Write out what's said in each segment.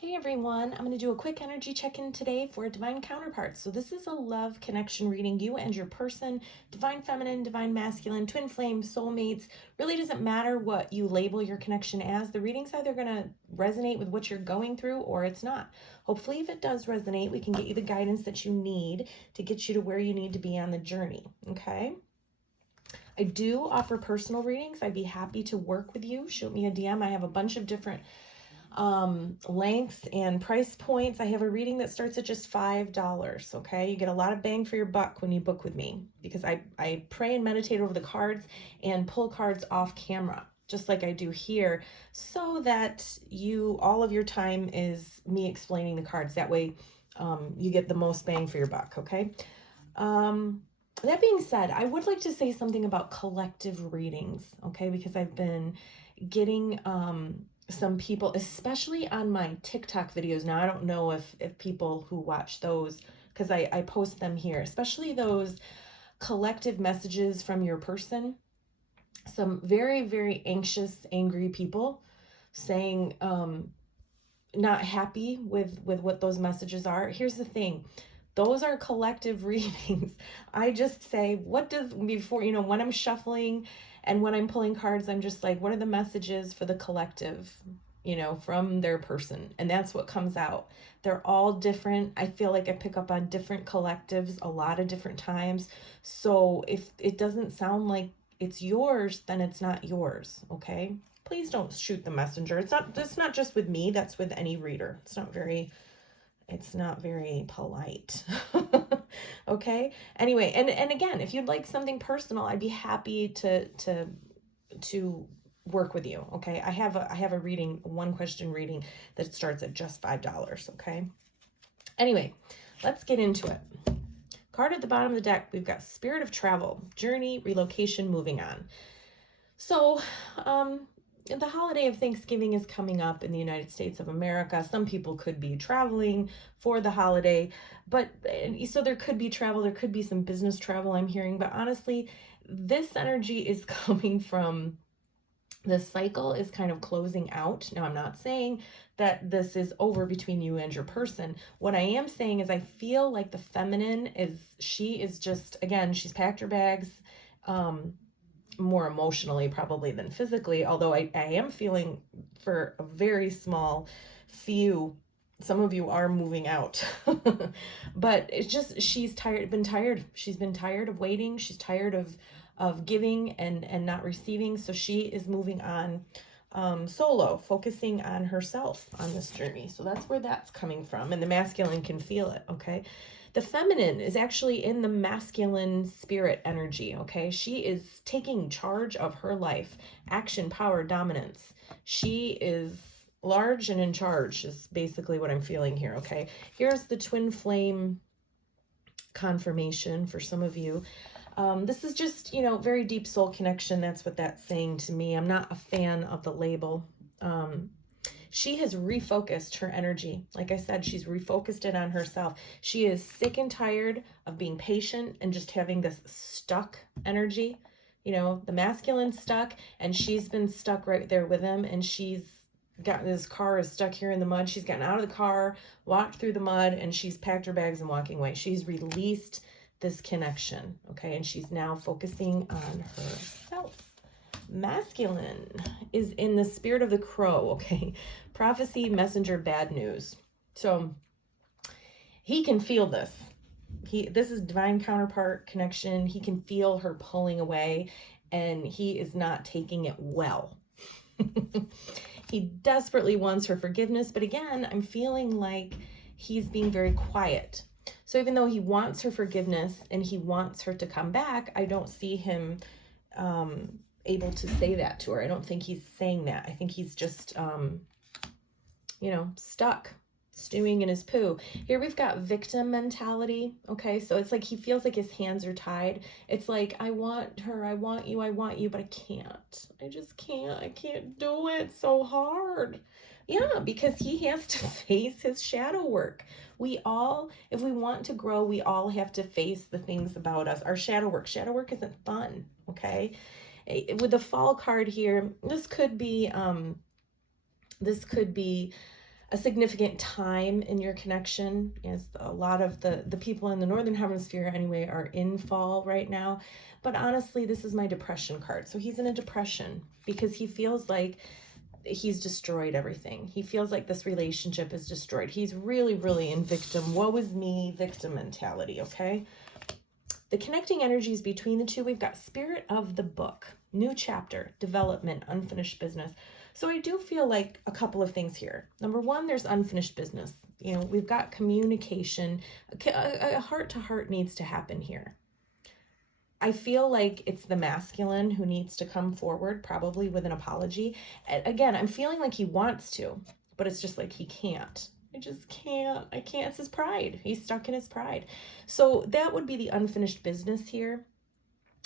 Hey everyone, I'm going to do a quick energy check-in today for Divine Counterparts. So this is a love connection reading, you and your person, divine feminine, divine masculine, twin flame, soulmates. Really doesn't matter what you label your connection as. The reading's either going to resonate with what you're going through or it's not. Hopefully if it does resonate, we can get you the guidance that you need to get you to where you need to be on the journey, okay? I do offer personal readings. I'd be happy to work with you. Shoot me a DM. I have a bunch of different lengths and price points. I have a reading that starts at just $5. Okay, you get a lot of bang for your buck when you book with me because I pray and meditate over the cards and pull cards off camera, just like I do here, so that all of your time is me explaining the cards. That way you get the most bang for your buck. Okay. That being said, I would like to say something about collective readings, okay, because I've been getting some people, especially on my TikTok videos. Now, I don't know if people who watch those, because I post them here, especially those collective messages from your person. Some very, very anxious, angry people saying not happy with what those messages are. Here's the thing. Those are collective readings. I just say, when I'm shuffling and when I'm pulling cards, I'm just like, what are the messages for the collective, from their person? And that's what comes out. They're all different. I feel like I pick up on different collectives a lot of different times. So if it doesn't sound like it's yours, then it's not yours, okay? Please don't shoot the messenger. That's not just with me, that's with any reader. It's not very polite. Okay. Anyway, and again, if you'd like something personal, I'd be happy to work with you. Okay. I have a reading, one question reading that starts at just $5. Okay. Anyway, let's get into it. Card at the bottom of the deck, we've got Spirit of Travel, Journey, Relocation, Moving on. So, the holiday of Thanksgiving is coming up in the United States of America. Some people could be traveling for the holiday, so there could be travel, there could be some business travel I'm hearing, but honestly, this energy is coming from the cycle is kind of closing out. Now, I'm not saying that this is over between you and your person. What I am saying is I feel like the feminine she is just, again, she's packed her bags, more emotionally probably than physically, although I am feeling for a very small few, some of you are moving out. But it's just, she's been tired of waiting. She's tired of giving and not receiving. So she is moving on solo, focusing on herself on this journey. So that's where that's coming from. And the masculine can feel it, okay? The feminine is actually in the masculine spirit energy, okay? She is taking charge of her life, action, power, dominance. She is large and in charge is basically what I'm feeling here, okay? Here's the twin flame confirmation for some of you. This is just, very deep soul connection. That's what that's saying to me. I'm not a fan of the label. She has refocused her energy. Like I said, she's refocused it on herself. She is sick and tired of being patient and just having this stuck energy. The masculine stuck, and she's been stuck right there with him, and this car is stuck here in the mud. She's gotten out of the car, walked through the mud, and she's packed her bags and walking away. She's released this connection, okay? And she's now focusing on herself. Masculine is in the spirit of the crow, okay? Prophecy, messenger, bad news. So he can feel this. This is divine counterpart connection. He can feel her pulling away, and he is not taking it well. He desperately wants her forgiveness, but again, I'm feeling like he's being very quiet. So even though he wants her forgiveness and he wants her to come back, I don't see him able to say that to her. I don't think he's saying that. I think he's just, stuck, stewing in his poo. Here we've got victim mentality. Okay, so it's like he feels like his hands are tied. It's like, I want her, I want you, but I can't. I just can't. I can't do it. It's so hard. Yeah, because he has to face his shadow work. We all, if we want to grow, we all have to face the things about us. Our shadow work. Shadow work isn't fun, okay? With the fall card here, this could be a significant time in your connection, as a lot of the people in the Northern Hemisphere anyway are in fall right now. But honestly, this is my depression card. So he's in a depression because he feels like he's destroyed everything. He feels like this relationship is destroyed. He's really, really in victim, woe is me, victim mentality, okay? The connecting energies between the two, we've got spirit of the book, new chapter, development, unfinished business. So I do feel like a couple of things here. Number one, there's unfinished business. You know, we've got communication, a heart-to-heart needs to happen here. I feel like it's the masculine who needs to come forward, probably with an apology. Again, I'm feeling like he wants to, but it's just like he can't. I just can't. I can't. It's his pride. He's stuck in his pride. So that would be the unfinished business here.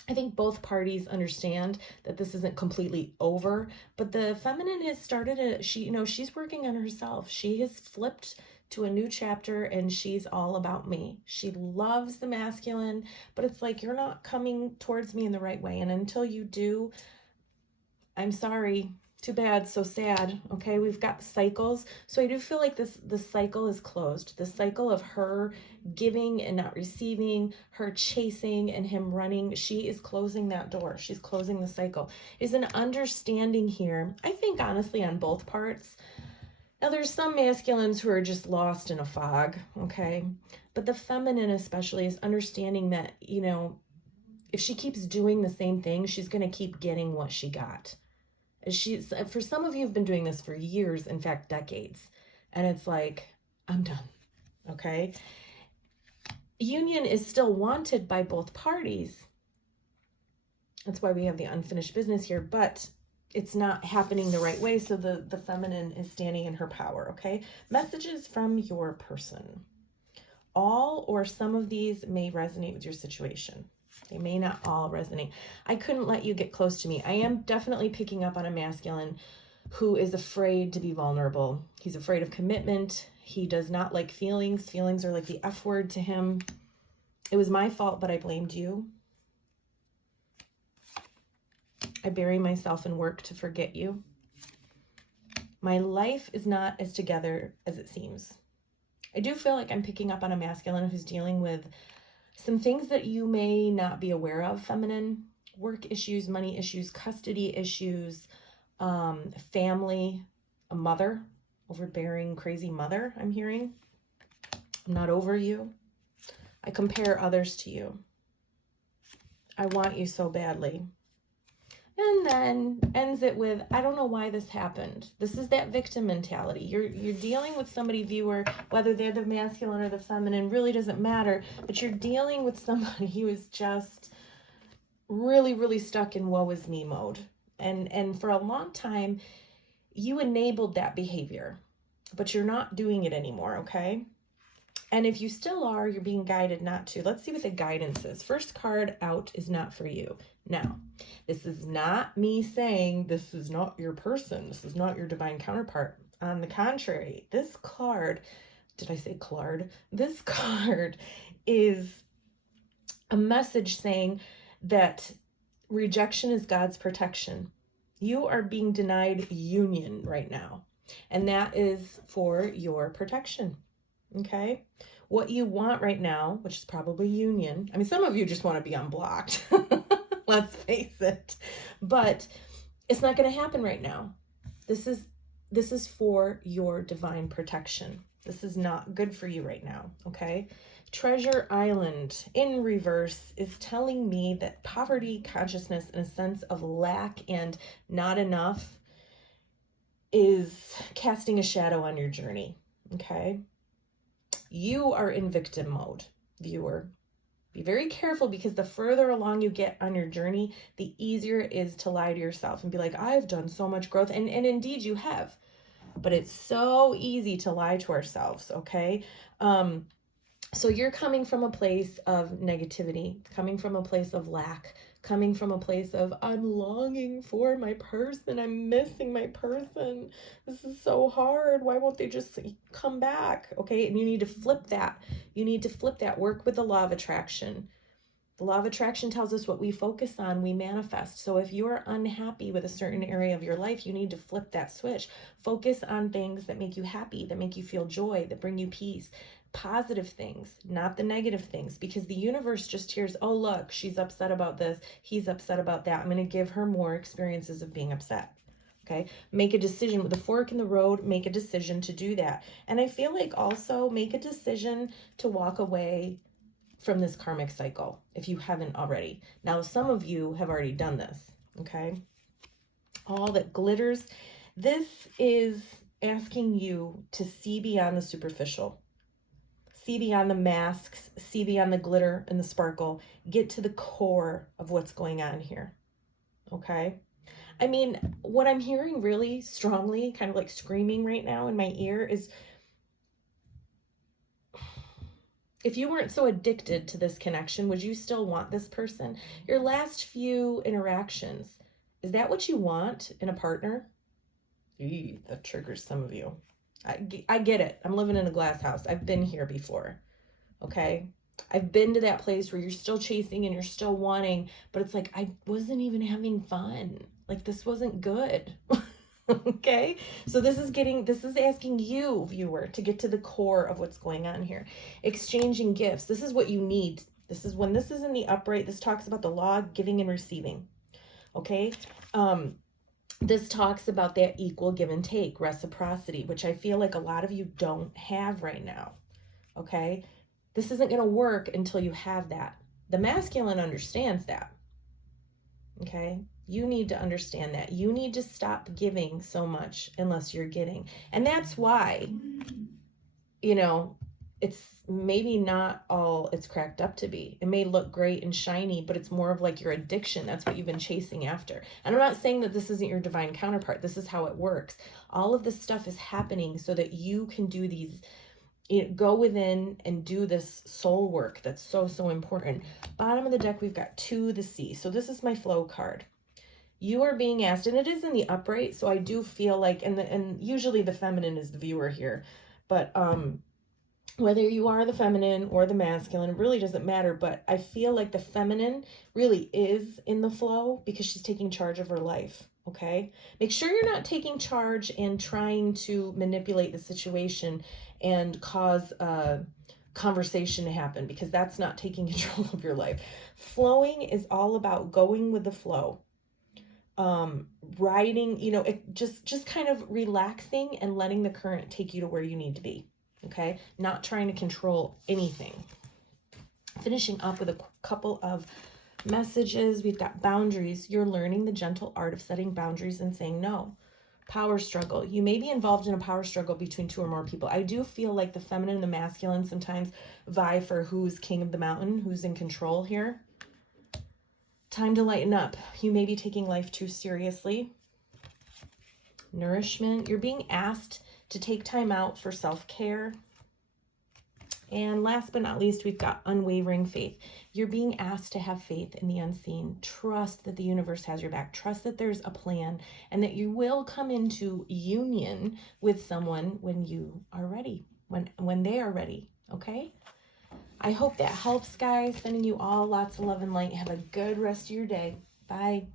I think both parties understand that this isn't completely over, but the feminine has started she's working on herself. She has flipped to a new chapter and she's all about me. She loves the masculine, but it's like, you're not coming towards me in the right way. And until you do, I'm sorry. Too bad, so sad. Okay, we've got cycles. So I do feel like the cycle is closed. The cycle of her giving and not receiving, her chasing and him running, she is closing that door. She's closing the cycle. Is an understanding here, I think, honestly, on both parts. Now, there's some masculines who are just lost in a fog, okay? But the feminine especially is understanding that, you know, if she keeps doing the same thing, she's going to keep getting what she got. For some of you have been doing this for years, in fact, decades. And it's like, I'm done, okay? Union is still wanted by both parties. That's why we have the unfinished business here, but it's not happening the right way. So the feminine is standing in her power, okay? Messages from your person. All or some of these may resonate with your situation. They may not all resonate. I couldn't let you get close to me. I am definitely picking up on a masculine who is afraid to be vulnerable. He's afraid of commitment. He does not like feelings. Feelings are like the F word to him. It was my fault, but I blamed you. I bury myself in work to forget you. My life is not as together as it seems. I do feel like I'm picking up on a masculine who's dealing with some things that you may not be aware of, feminine. Work issues, money issues, custody issues, family, a mother, overbearing, crazy mother, I'm hearing. I'm not over you. I compare others to you. I want you so badly. And then ends it with, I don't know why this happened. This is that victim mentality. You're dealing with somebody, viewer, whether they're the masculine or the feminine, really doesn't matter. But you're dealing with somebody who is just really, really stuck in woe is me mode. And for a long time, you enabled that behavior, but you're not doing it anymore, okay? And if you still are, you're being guided not to. Let's see what the guidance is. First card out is not for you. Now, this is not me saying this is not your person. This is not your divine counterpart. On the contrary, this card, did I say card? This card is a message saying that rejection is God's protection. You are being denied union right now, and that is for your protection. Okay, what you want right now, which is probably union. I mean, some of you just want to be unblocked. Let's face it. But it's not going to happen right now. This is for your divine protection. This is not good for you right now, okay? Treasure Island in reverse is telling me that poverty consciousness and a sense of lack and not enough is casting a shadow on your journey, okay? You are in victim mode, viewer. Be very careful, because the further along you get on your journey, the easier it is to lie to yourself and be like, I've done so much growth. And indeed you have. But it's so easy to lie to ourselves, okay? So you're coming from a place of negativity, coming from a place of lack, coming from a place of, I'm longing for my person. I'm missing my person. This is so hard. Why won't they just come back? Okay. And you need to flip that. You need to flip that. Work with the law of attraction. The law of attraction tells us what we focus on, we manifest. So if you're unhappy with a certain area of your life, you need to flip that switch. Focus on things that make you happy, that make you feel joy, that bring you peace. Positive things, not the negative things, because the universe just hears, oh, look, she's upset about this. He's upset about that. I'm going to give her more experiences of being upset. Okay. Make a decision with a fork in the road. Make a decision to do that. And I feel like also make a decision to walk away from this karmic cycle if you haven't already. Now, some of you have already done this. Okay. All that glitters. This is asking you to see beyond the superficial. See beyond the masks, see beyond the glitter and the sparkle, get to the core of what's going on here, okay? I mean, what I'm hearing really strongly, kind of like screaming right now in my ear is, if you weren't so addicted to this connection, would you still want this person? Your last few interactions, is that what you want in a partner? Eee, that triggers some of you. I get it. I'm living in a glass house. I've been here before. Okay. I've been to that place where you're still chasing and you're still wanting, but it's like, I wasn't even having fun. Like, this wasn't good. Okay. So this is asking you, viewer, to get to the core of what's going on here. Exchanging gifts. This is what you need. This is when this is in the upright. This talks about the law of giving and receiving. Okay. This talks about that equal give and take, reciprocity, which I feel like a lot of you don't have right now, okay? This isn't going to work until you have that. The masculine understands that, okay? You need to understand that. You need to stop giving so much unless you're getting. And that's why, you know, it's maybe not all it's cracked up to be. It may look great and shiny, but it's more of like your addiction. That's what you've been chasing after. And I'm not saying that this isn't your divine counterpart. This is how it works. All of this stuff is happening so that you can do these, you know, go within and do this soul work that's so, so important. Bottom of the deck, we've got 2 the sea. So this is my flow card. You are being asked, and it is in the upright, so I do feel like, and usually the feminine is the viewer here, but whether you are the feminine or the masculine, it really doesn't matter, but I feel like the feminine really is in the flow because she's taking charge of her life, okay? Make sure you're not taking charge and trying to manipulate the situation and cause a conversation to happen, because that's not taking control of your life. Flowing is all about going with the flow. Riding, you know, it just kind of relaxing and letting the current take you to where you need to be. Okay, not trying to control anything. Finishing up with a couple of messages. We've got boundaries. You're learning the gentle art of setting boundaries and saying no. Power struggle. You may be involved in a power struggle between 2 or more people. I do feel like the feminine and the masculine sometimes vie for who's king of the mountain, who's in control here. Time to lighten up. You may be taking life too seriously. Nourishment. You're being asked to take time out for self-care. And last but not least, we've got unwavering faith. You're being asked to have faith in the unseen. Trust that the universe has your back. Trust that there's a plan and that you will come into union with someone when you are ready, when they are ready, okay? I hope that helps, guys. Sending you all lots of love and light. Have a good rest of your day. Bye.